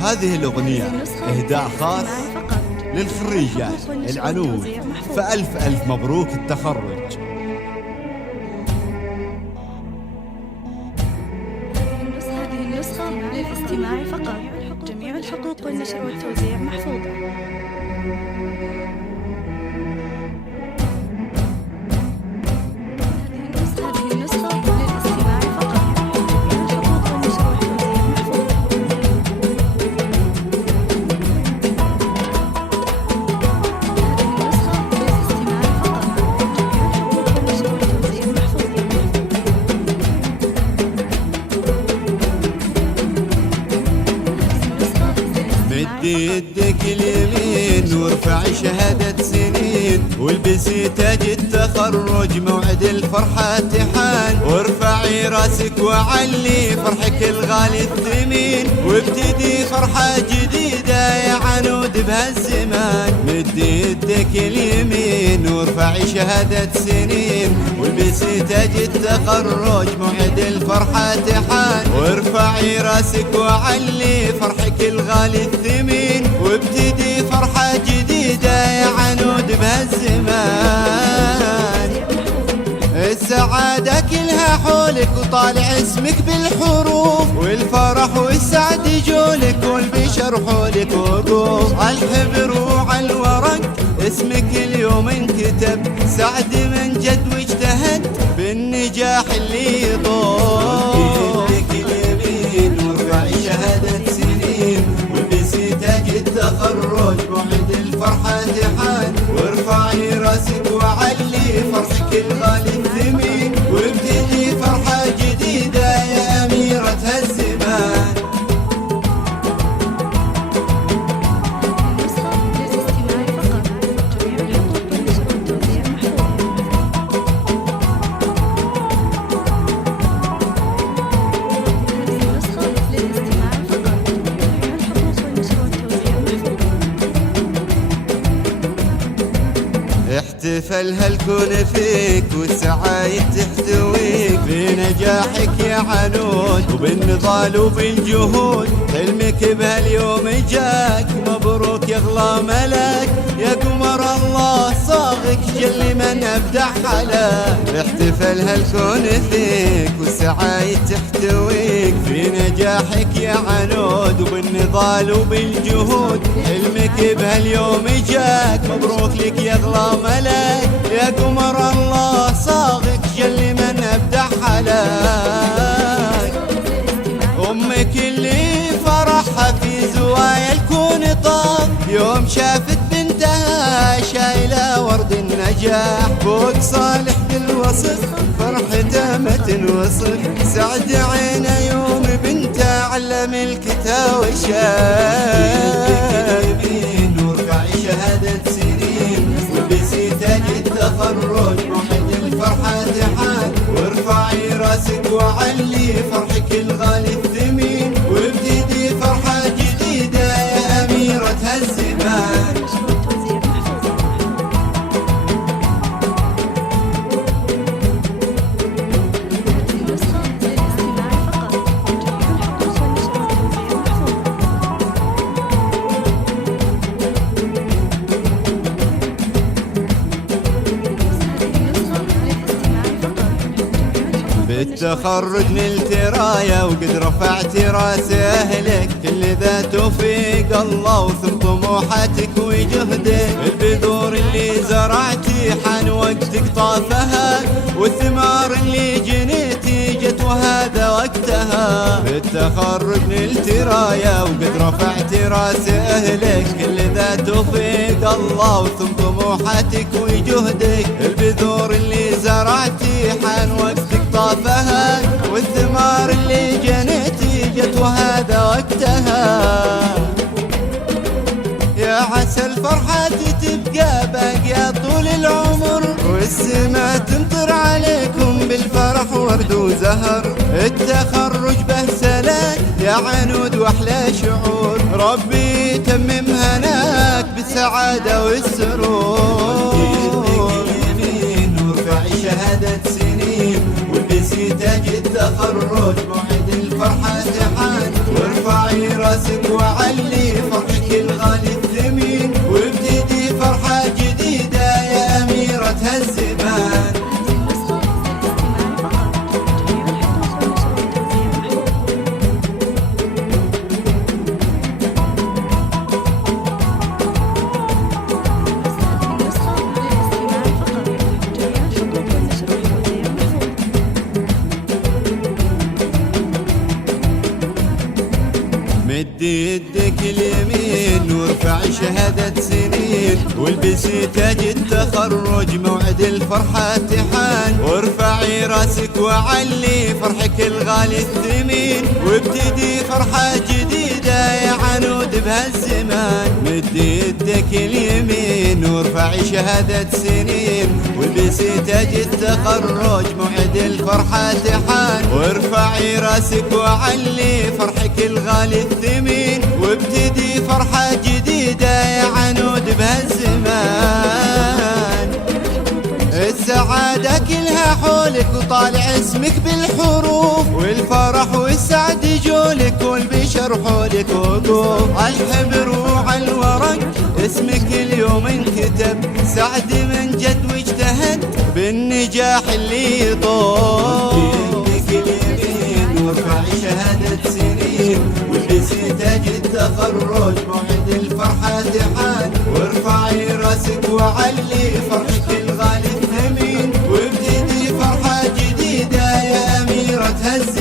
هذه الأغنية إهداء خاص للخريجات العنود، فألف ألف مبروك التخرج. هذه النسخة للاستماع فقط. جميع الحقوق والنشر والتوزيع محفوظة. مد يدك اليمين وارفع شهادة سنين، والبسي تاج التخرج موعد الفرحة تحان، وارفعي راسك وعلي فرحك الغالي الثمين، وابتدي فرحة جديدة يا عنود بهالزمان. مد يدك اليمين وارفعي شهادة سنين، والبسي تاج التخرج موعد الفرحة تحان، وارفعي راسك وعلي فرحك الغالي الثمين، وابتدي فرحة جديدة يا عنود بهالزمان. السعادة كلها حولك وطالع اسمك بالحروف، والفرح والسعد يجولك والبشر حولك وقوف، عالحبر وعالورق اسمك اليوم انكتب، سعد من جد واجتهد بالنجاح اللي يطول. يدك اليمين وارفعي شهادة سنين، والبسي تاج التخرج موعد الفرحة تحان، وارفعي راسك وعلي فرحك الغالي الثمين، وابتدي فرحة جديدة يا أميرة هالزمان. احتفل هالكون فيك والسعايد تحتويك، في نجاحك يا عنود وبالنضال وبالجهود، حلمك بهاليوم جاك مبروك يا اغلى ملاك، يا قمر الله صاغك جل من ابدع حلاك. احتفل هالكون فيك والسعايد تحتويك، في نجاحك يا عنود وبالنضال وبالجهود، حلمك بهاليوم جاك مبروك لك يا اغلى ملاك، يا قمر الله صاغك جل من ابدع حلاك. امك اللي فرحها في زوايا الكون طاف، يوم شافت بنتها شايله ورد النجاح، فوق صالح بالوصف فرحته ما تنوصف، سعد عينه يوم بنته علم الكتاب والشاف. وارفعي شهادة سنين، والبسي تاج التخرج موعد الفرحة تحان، وارفعي راسك وعلي فرحك الغالي الثمين، وابتدي فرحة جديدة يا أميرة هالزمان. بالتخرج نلت راية وقد رفعت راس أهلك، كل ذا توفيق الله وثم طموحاتك وجهدك، البذور اللي زرعتي حان وقتك طافها، والثمار اللي جنيتي جت وهذا وقتها. بالتخرج نلت راية وقد رفعت راس أهلك، كل ذا توفيق الله وثم طموحاتك وجهدك، البذور اللي زرعتي حان وقتك طافها، والثمار اللي جنيتي جت وهذا وقتها. يا عسى الفرحة تبقى باقية طول العمر، والسما تمطر عليكم بالفرح ورد وزهر، التخرج به سلاك يا عنود واحلى شعور، ربي يتمم هناك بالسعادة والسرور. وارفعي شهادة سنين، والبسي تاج التخرج موعد الفرحة تحان، وارفعي راسك وعلي فرحك الغالي الثمين، وابتدي فرحة جديدة يا أميرة هالزمان. مد يدك اليمين وارفع شهادة سنين، والبسي تاج التخرج موعد الفرحة تحان، وارفعي راسك وعلي فرحك الغالي الثمين، وابتدي فرحة جديدة يا عنود بهالزمان. مد يدك اليمين وارفعي شهادة سنين، والبسي تاج التخرج موعد الفرحة تحان، وارفعي راسك وعلي فرحك الغالي الثمين، وابتدي فرحة جديدة يا عنود بهالزمان. السعادة كلها حولك وطالع اسمك بالحروف، والفرح والسعد يجولك والبشر حولك وقوف، عالحبر وعالورق اسمك اليوم انكتب، سعد من جد واجتهد بالنجاح اللي يطول. وارفعي شهادة سنين، والبسي تاج التخرج موعد الفرحة تحان، وارفعي راسك وعلي فرحك الغالي الثمين، وابتدي فرحة جديدة يا أميرة هالزمان.